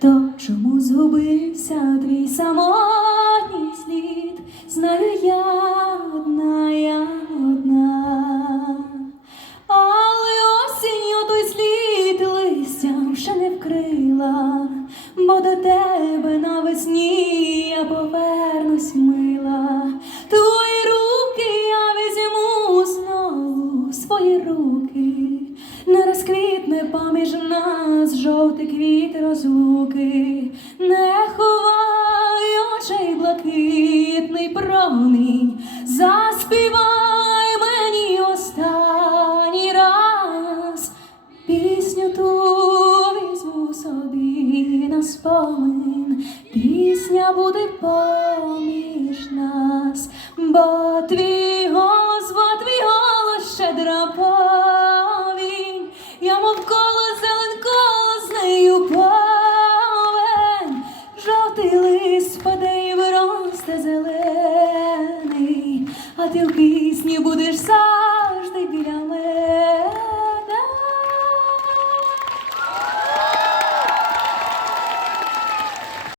То чому згубився твій самотній слід? Знаю я одна, я одна, але осінню той слід листям ще не вкрила, бо до тебе навесні я повернусь мила. Твої руки я візьму знову свої руки. Не розквітне квіт розлуки, не ховай очей блакитний промінь, заспівай мені останній раз, пісню ту візьму собі на спомин, пісня буде поміж нас, бо твій голос, бо твій голос щедра повінь, я мов коло жовтий лист паде і виросте зелений, а ти в пісні будеш сам.